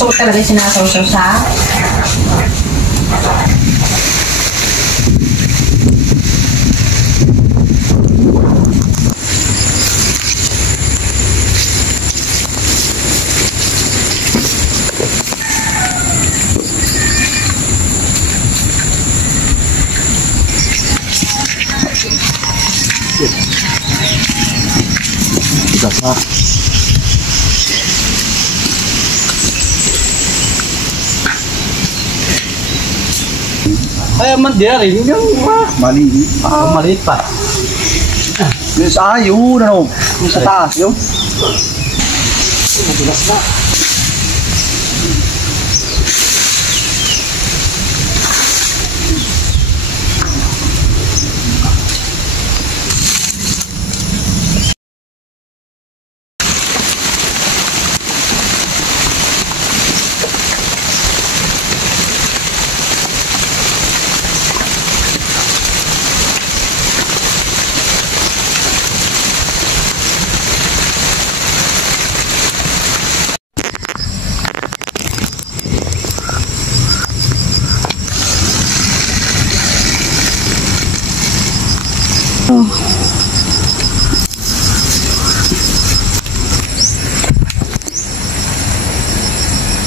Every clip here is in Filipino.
So talaga sinasawsaw sa Gasa. Ay, man rin. Yung Maliit. maliit pa. Yung sa yun, ano? Yung sa taas, yun. Madulas na.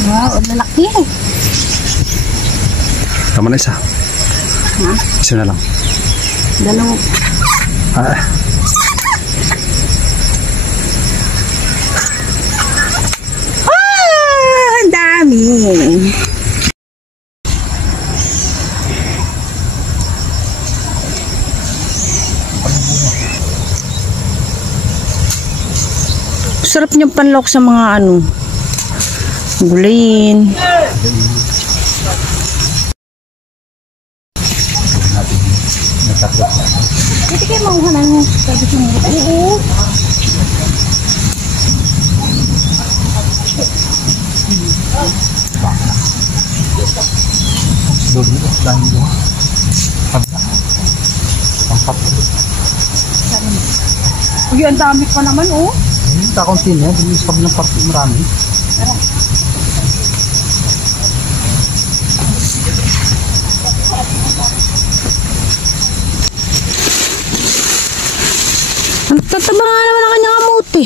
wow, lalaki. Tama na isa. Ha? Isa na lang. Dalawa. Ah. Ang dami. Sarap niyang panlok sa mga ano, gulayin. Hindi kayo makuha mo. Pwede sumuro. Oo. Uy, ang dami pa naman, oh. Kakunti na. Dili sa kabilang parte marami. Ang tataba nga naman ang kanyang kamuti.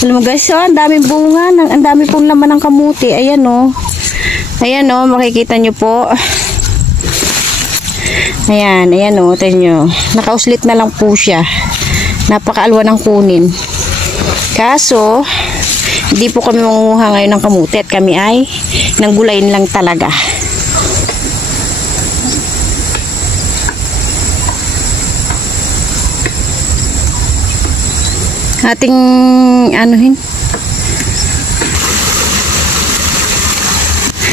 Alam mo guys, oh, ang daming bunga. Ang dami pong laman ng kamuti. Ayan, oh. Ayan, oh. Makikita nyo po. Ayan, ayan, oh. Tignan nyo. Nakauslit na lang po siya. Napakaalwa ng kunin. Kaso, hindi po kami mangunguha ngayon ng kamuti at kami ay nang gulayin lang talaga. Ating anuhin.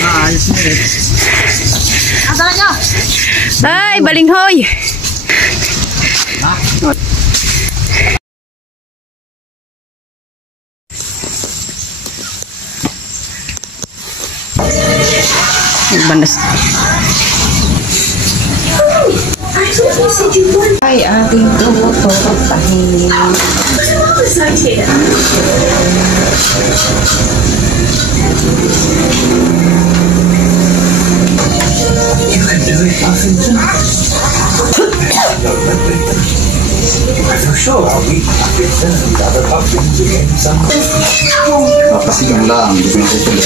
Ayos na rin. Asala nyo? Ay, balinghoy! Banas. Ay, ating tututupahin. Papasigang lang. Hindi ko nakukulit.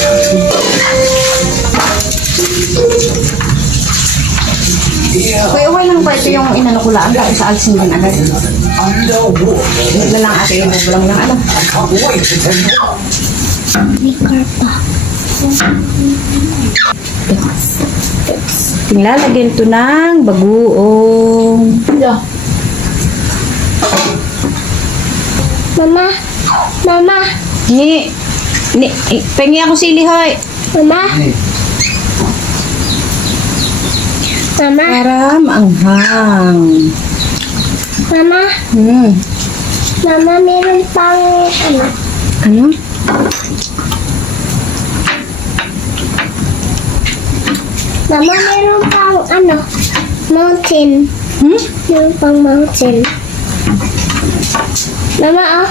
Okay, okay lang ba ito yung inano ko lang tapos sa alsin din agad? Wala lang ate yung bubulang lang alam. May karpa. Tinglalagyan ito ng bagoong. Mama, mama, pengi ako sili hoy. mama, mama, Para maanghang. mama, mama, meron pang ano? Ano? Mama, meron pang ano? Mountain. Meron pang mountain. Mama, oh.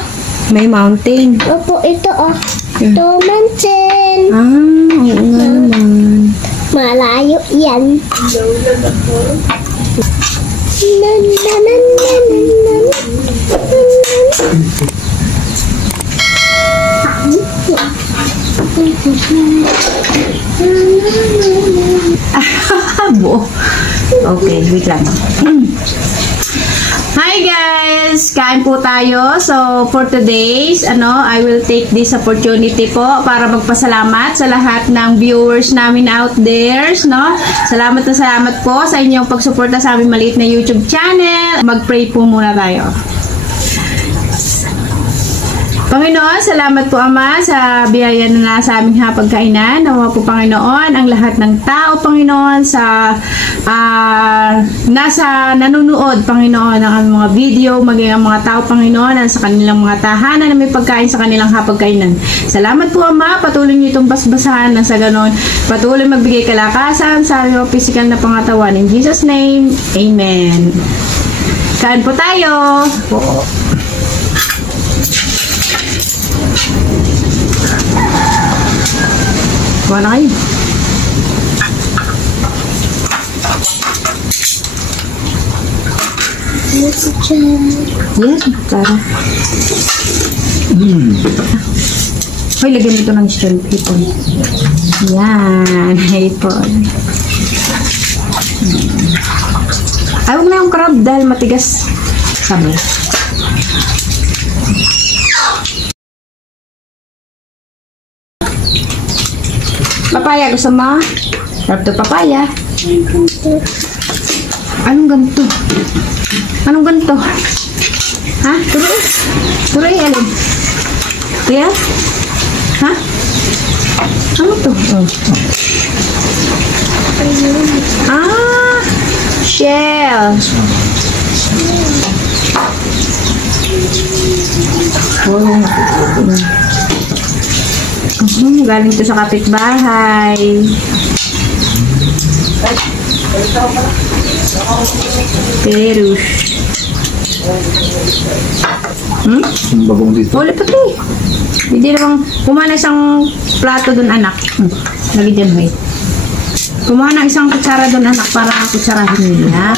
May mountain. Opo, ito, oh. Ito, mountain. Ah, nga naman. Malayo yan. Na, na, na, na, na, Buo. Okay, wait lang. Hi guys! Kain po tayo. So, for today's, I will take this opportunity po para magpasalamat sa lahat ng viewers namin out there, no? Salamat na salamat po sa inyong pagsuporta sa aming maliit na YouTube channel. Mag-pray po muna tayo. Panginoon, salamat po Ama sa biyaya na nasa aming hapagkainan. Nawa po Panginoon ang lahat ng tao, Panginoon, sa nasa nanonood, Panginoon, ng aming mga video, maging ang mga tao, Panginoon, sa kanilang mga tahanan na may pagkain sa kanilang hapagkainan. Salamat po Ama, patuloy niyo itong basbasahan na sa ganon. Patuloy magbigay kalakasan sa aming physical na pangatawan. In Jesus' name, Amen. Kain po tayo. Kuha na kayo. Yes, Tara. Hoy, lagyan mo ito ng shrimp hipon. Yan, hipon. Ay, huwag na yung crab dahil matigas. Sabi. Papaya, gusto mo? Sarap to papaya. Anong ganito? Anong ganito? Ha? Tuloy? Tuloy, alin? Kaya? Ha? Ano to? Ah! Shell! Galing to sa kapitbahay. Perush. Ang bagong dito. Wala pati. Hindi namang kumana isang plato dun anak. Lagi dyan ba? Kumana isang kutsara dun anak para kutsarahin nila.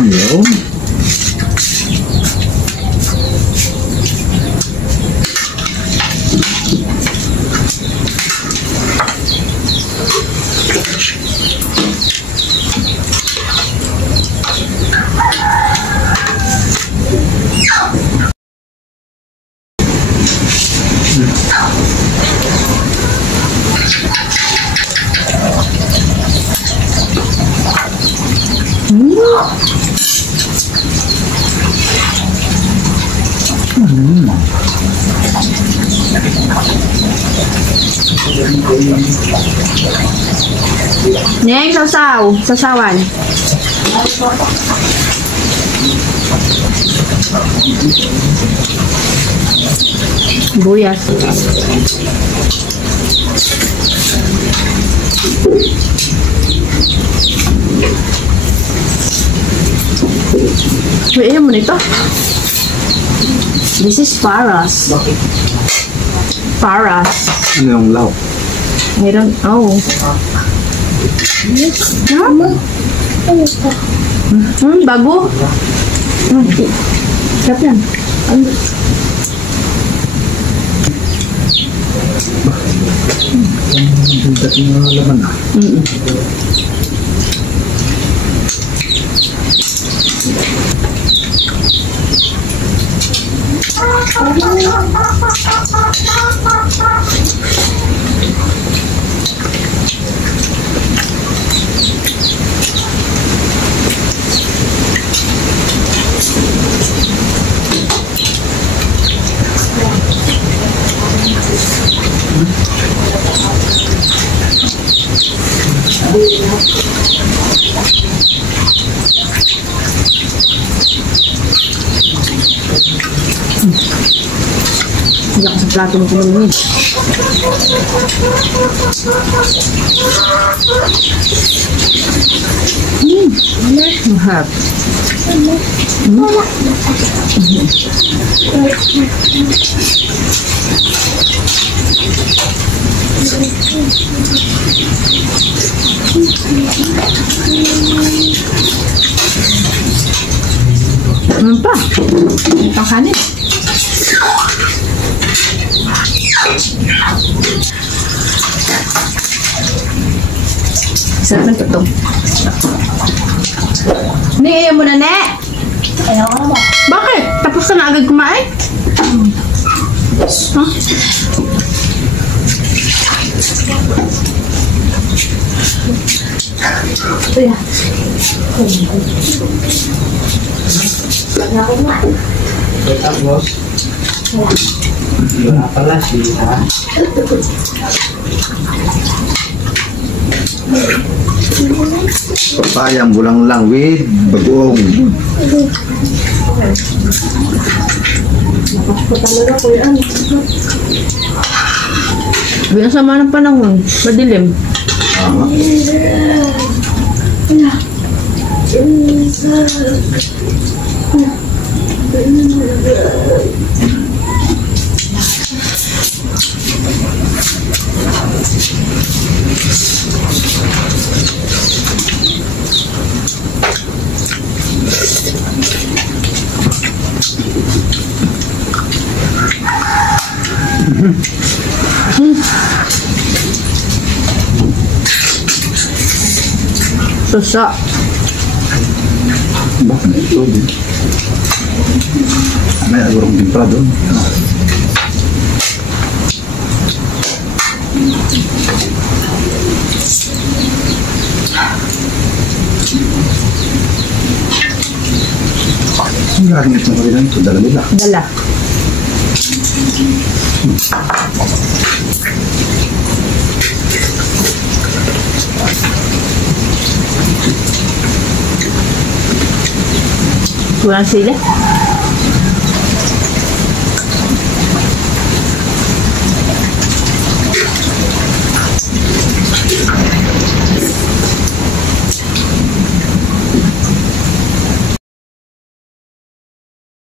Ayaw. Neng, sasaw. Sasawan. Buyas. Wait, mo nito. This is Paras. Paras. Ano yung law? I don't know. Bago. Sarap yan. Ang dating na laman na. Hindi ako sa plato mo kumanin. Mahal. Ano pa? May pangkanin. Sarap ng tutong. Ni, ayaw mo na, Ne? Ayaw ka na. Bakit? Tapos ka na agad kumain? Huh? Tapos, yun na pala siya. Papayang bulang lang with bagoong. Bilang sama ng panahon. Madilim. Tama. Susa. Bakit ito din? May agurong timpla doon. Ang galing itong kailan ito, dala nila. Dala. Kurang sila.